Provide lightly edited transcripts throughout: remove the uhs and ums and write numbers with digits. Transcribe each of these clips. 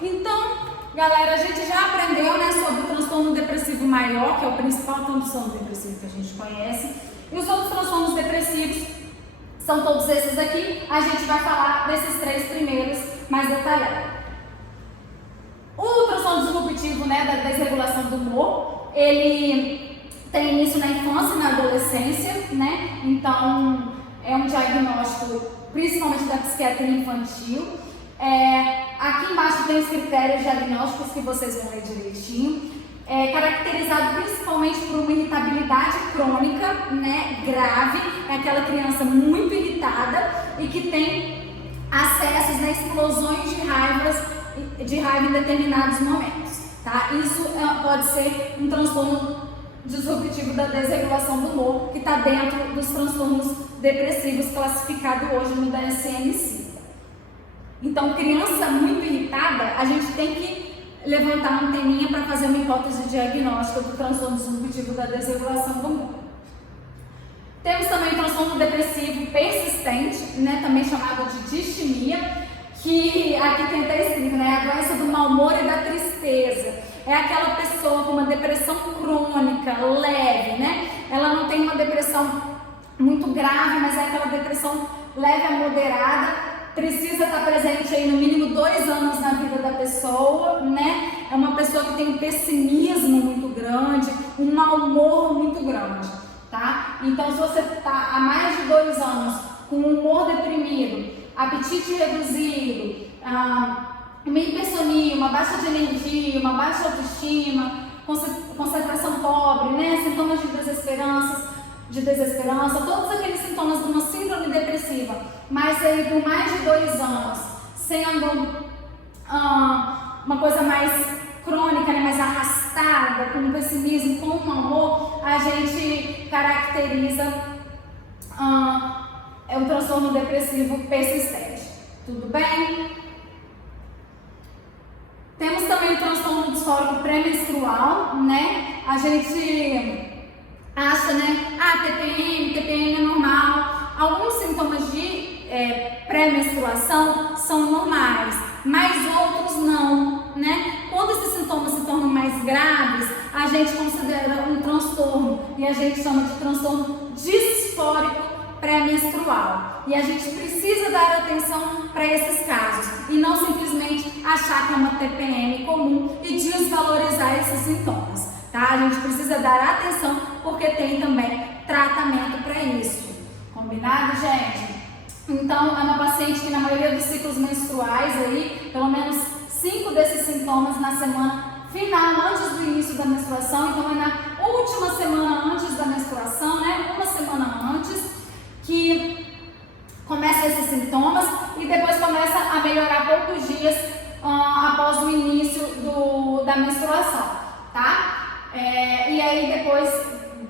Então, galera, a gente já aprendeu, né, sobre o transtorno depressivo maior, que é o principal transtorno depressivo que a gente conhece, e os outros transtornos depressivos são todos esses aqui. A gente vai falar desses 3 primeiros mais detalhado. O transtorno disruptivo, né, da desregulação do humor, ele tem início na infância e na adolescência, né? Então é um diagnóstico principalmente da psiquiatria infantil. Aqui embaixo tem os critérios diagnósticos que vocês vão ler direitinho. É caracterizado principalmente por uma irritabilidade crônica, né, grave. É aquela criança muito irritada e que tem acessos, né, explosões de raiva em determinados momentos, tá? Isso pode ser um transtorno disruptivo da desregulação do humor, que está dentro dos transtornos depressivos classificado hoje no DSM-5. Então, criança muito irritada, a gente tem que levantar uma anteninha para fazer uma hipótese diagnóstica do transtorno disruptivo da desregulação do humor. Temos também o transtorno depressivo persistente, né, também chamado de distimia, que aqui tem até escrito, né, a doença do mau humor e da tristeza. É aquela pessoa com uma depressão crônica, leve, né? Ela não tem uma depressão muito grave, mas é aquela depressão leve a moderada. Precisa estar presente aí no mínimo 2 anos na vida da pessoa, né? É uma pessoa que tem um pessimismo muito grande, um mau humor muito grande, tá? Então, se você está há mais de 2 anos com um humor deprimido, apetite reduzido, uma hipersonia, uma baixa de energia, uma baixa autoestima, concentração pobre, né? Sintomas de desesperança, todos aqueles sintomas de uma síndrome depressiva, mas aí por mais de 2 anos, sendo uma coisa mais crônica, né? Mais arrastada, com um pessimismo, com um amor, a gente caracteriza o transtorno depressivo persistente. Tudo bem? Temos também o transtorno disfórico pré-menstrual, né? A gente acha, né? TPM é normal. Alguns sintomas de pré-menstruação são normais, mas outros não, né? Quando esses sintomas se tornam mais graves, a gente considera um transtorno e a gente chama de transtorno disfórico pré-menstrual. E a gente precisa dar atenção para esses casos e não simplesmente achar que é uma TPM comum e desvalorizar esses sintomas, tá? A gente precisa dar atenção porque tem também tratamento para isso. Combinado, gente? Então, é uma paciente que na maioria dos ciclos menstruais aí, pelo menos 5 desses sintomas na semana final, antes do início da menstruação. Então, é na última semana antes da menstruação, né? Uma semana antes, que começa esses sintomas e depois começa a melhorar poucos dias após o início da menstruação, tá? E aí depois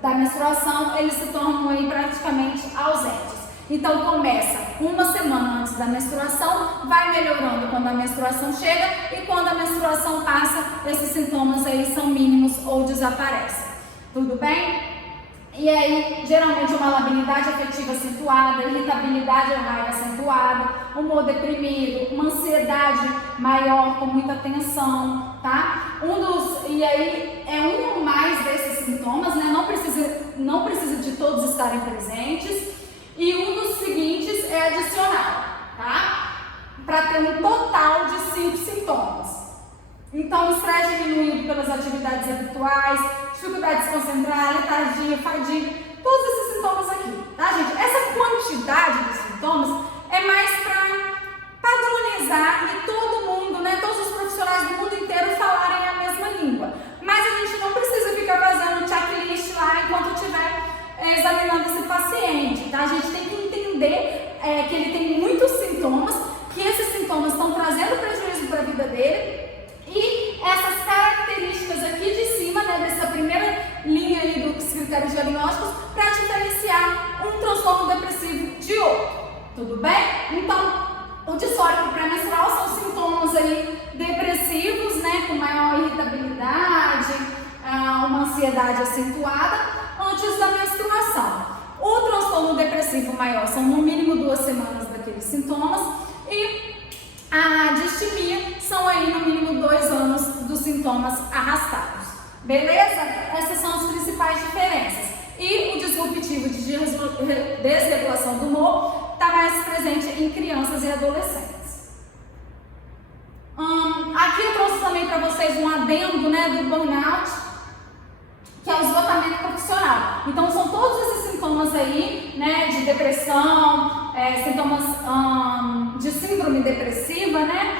da menstruação eles se tornam aí praticamente ausentes. Então começa uma semana antes da menstruação, vai melhorando quando a menstruação chega e quando a menstruação passa, esses sintomas aí são mínimos ou desaparecem. Tudo bem? E aí, geralmente, uma labilidade afetiva acentuada, irritabilidade ou raiva acentuada, humor deprimido, uma ansiedade maior com muita tensão, tá? E aí, é um ou mais desses sintomas, né? Não precisa de todos estarem presentes. E um dos seguintes é adicional, tá? Para ter um total de 5 sintomas. Então, o estresse diminuído pelas atividades habituais, dificuldade de se concentrar, letargia, fadiga, todos esses sintomas aqui, tá, gente? Essa quantidade de sintomas é mais para padronizar e todo mundo, né, todos os profissionais do mundo inteiro falarem a mesma língua. Mas a gente não precisa ficar fazendo um checklist lá enquanto estiver examinando esse paciente, tá? A gente tem que entender que ele tem muitos sintomas, que esses sintomas estão trazendo prejuízo para a vida dele. E essas características aqui de cima, né, dessa primeira linha ali dos critérios diagnósticos, para diferenciar um transtorno depressivo de outro. Tudo bem? Então, o disfórico pré-menstrual são sintomas aí depressivos, né, com maior irritabilidade, uma ansiedade acentuada antes da menstruação. O transtorno depressivo maior são no mínimo 2 semanas daqueles sintomas e A distimia são aí no mínimo 2 anos dos sintomas arrastados. Beleza? Essas são as principais diferenças. E o disruptivo de desregulação do humor está mais presente em crianças e adolescentes. Aqui eu trouxe também para vocês um adendo, né, do burnout, que é o esgotamento profissional. Então são todos esses sintomas aí, né, de depressão, sintomas de síndrome depressiva, né,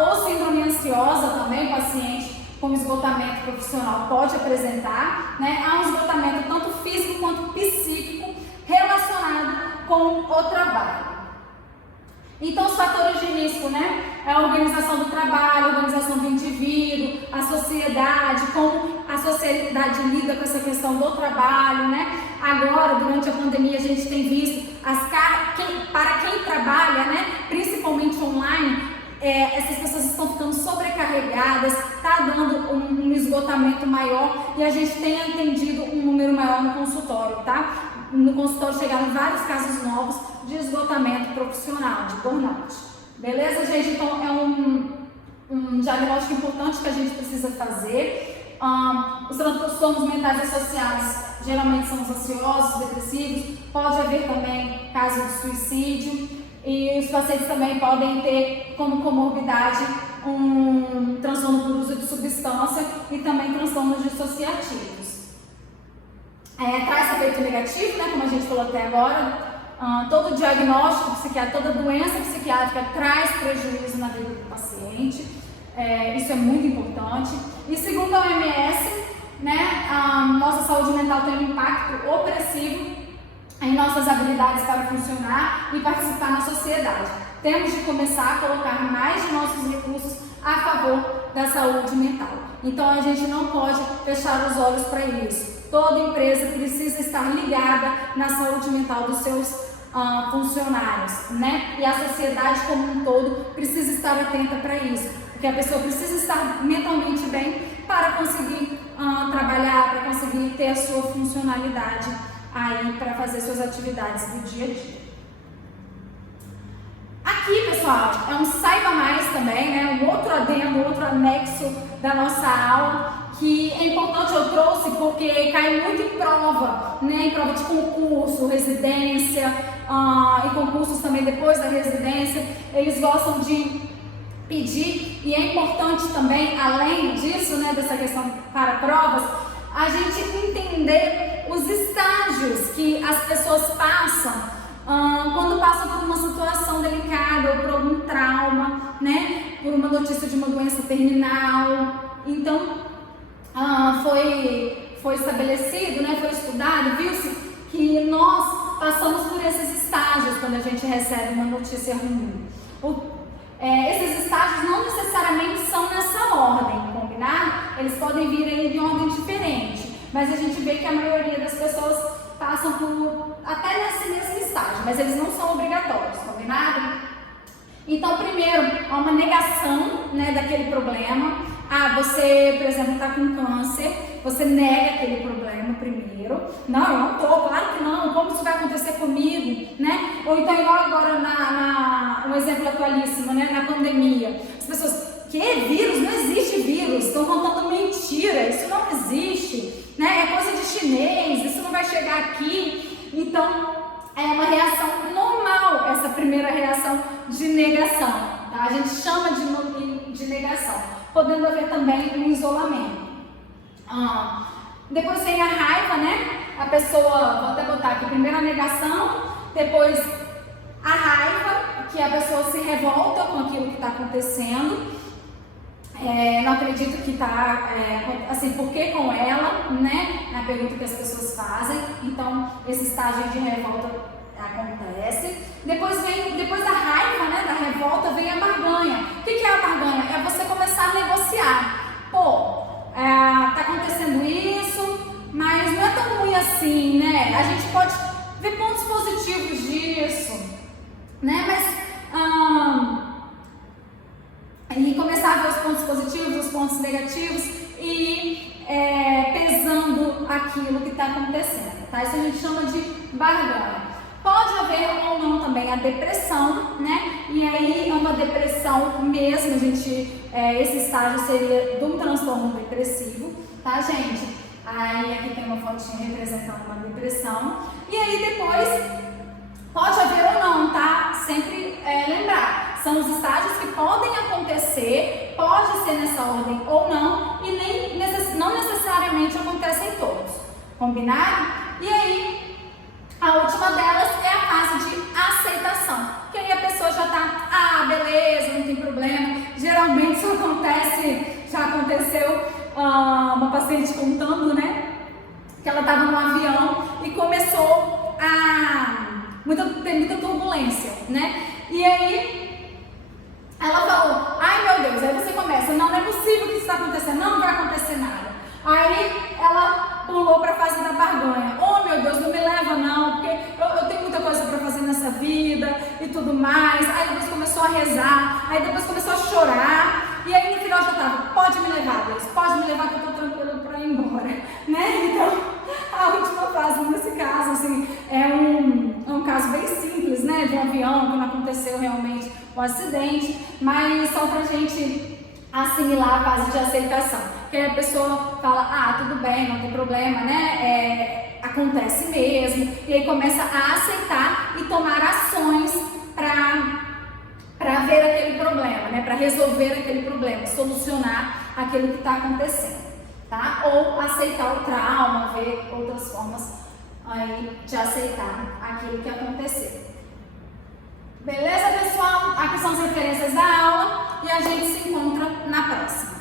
ou síndrome ansiosa também, o paciente com esgotamento profissional pode apresentar, né? Há um esgotamento tanto físico quanto psíquico relacionado com o trabalho. Então, os fatores de risco, né? É a organização do trabalho, a organização do indivíduo, a sociedade, como a sociedade lida com essa questão do trabalho, né? Agora, durante a pandemia, a gente tem visto para quem trabalha, né? Principalmente online, essas pessoas estão ficando sobrecarregadas, está dando um esgotamento maior e a gente tem atendido um número maior no consultório, tá? No consultório chegaram vários casos novos de esgotamento profissional, de burnout. Beleza, gente? Então é um diagnóstico importante que a gente precisa fazer. Os transtornos mentais associados geralmente são os ansiosos, depressivos, pode haver também caso de suicídio. E os pacientes também podem ter como comorbidade um transtorno por uso de substância e também transtornos dissociativos. Traz efeito negativo, né, como a gente falou até agora. Todo diagnóstico psiquiátrico, toda doença psiquiátrica traz prejuízo na vida do paciente. Isso é muito importante. E segundo a OMS, né, a nossa saúde mental tem um impacto opressivo em nossas habilidades para funcionar e participar na sociedade. Temos de começar a colocar mais de nossos recursos a favor da saúde mental. Então a gente não pode fechar os olhos para isso. Toda empresa precisa estar ligada na saúde mental dos seus funcionários, né? E a sociedade como um todo precisa estar atenta para isso, porque a pessoa precisa estar mentalmente bem para conseguir trabalhar, para conseguir ter a sua funcionalidade aí para fazer suas atividades do dia a dia. Aqui, pessoal, é um saiba mais também, né? Um outro adendo, outro anexo da nossa aula, que é importante, eu trouxe porque cai muito em prova, né? Em prova de concurso, residência, e concursos também depois da residência, eles gostam de pedir, e é importante também, além disso, né, dessa questão para provas, a gente entender os estágios que as pessoas passam quando passam por uma situação delicada ou por algum trauma, né? Por uma notícia de uma doença terminal. Então, foi estabelecido, né? Foi estudado, viu-se que nós passamos por esses estágios quando a gente recebe uma notícia ruim. Esses estágios não necessariamente são nessa ordem, combinado? Eles podem vir aí de ordem diferente, mas a gente vê que a maioria das pessoas passam por até nesse mesmo estágio, mas eles não são obrigatórios, combinado? Então, primeiro, há uma negação, né, daquele problema. Você, por exemplo, está com câncer, você nega aquele problema primeiro. Não, eu não estou, claro que não, como isso vai acontecer comigo, né? Ou então, igual agora um exemplo atualíssimo, né, na pandemia. As pessoas, que vírus? Não existe vírus, estão contando mentira, isso não existe, né? É coisa de chinês, isso não vai chegar aqui. Então, é uma reação normal, essa primeira reação de negação, tá? A gente chama de negação. Podendo haver também um isolamento. Depois vem a raiva, né? A pessoa, vou até botar aqui, primeiro a negação, depois a raiva, que a pessoa se revolta com aquilo que está acontecendo. Não acredito que está, assim, por que com ela, né? Na pergunta que as pessoas fazem. Então, esse estágio de revolta acontece. Depois da raiva, né, da revolta, vem a barganha. O que é a barganha? É você começar a negociar. Tá acontecendo isso, mas não é tão ruim assim, né? A gente pode ver pontos positivos disso, né? E começar a ver os pontos positivos, os pontos negativos e pesando aquilo que está acontecendo, tá? Isso a gente chama de barganha. Pode haver ou não também a depressão, né? E aí é uma depressão mesmo, esse estágio seria de um transtorno depressivo, tá, gente? Aí aqui tem uma fotinha representando uma depressão. E aí depois pode haver ou não, tá? Sempre lembrar, são os estágios que podem acontecer, pode ser nessa ordem ou não, e não necessariamente acontecem todos, combinado? E aí, a última delas é a fase de aceitação, que aí a pessoa já tá, beleza, não tem problema. Geralmente isso acontece, já aconteceu, uma paciente contando, né, que ela estava no avião e começou ter muita turbulência, né? E aí ela falou, ai meu Deus, aí você começa, não é possível que isso está acontecendo, não vai acontecer nada. Aí ela pulou para a fase da barganha, oh meu Deus, não me leva não, porque eu tenho muita coisa para fazer nessa vida e tudo mais. Aí depois começou a rezar, aí depois começou a chorar, e aí no final já estava, pode me levar Deus, pode me levar que eu estou tranquila para ir embora, né? Então a última fase nesse caso, assim, é um caso bem simples, né, de um avião que não aconteceu realmente o acidente, mas só pra gente assimilar a fase de aceitação, que aí a pessoa fala, tudo bem, não tem problema, né, acontece mesmo, e aí começa a aceitar e tomar ações para ver aquele problema, né, para resolver aquele problema, solucionar aquilo que está acontecendo. Tá? Ou aceitar o trauma, ver outras formas aí de aceitar aquilo que aconteceu. Beleza, pessoal? Aqui são as referências da aula e a gente se encontra na próxima.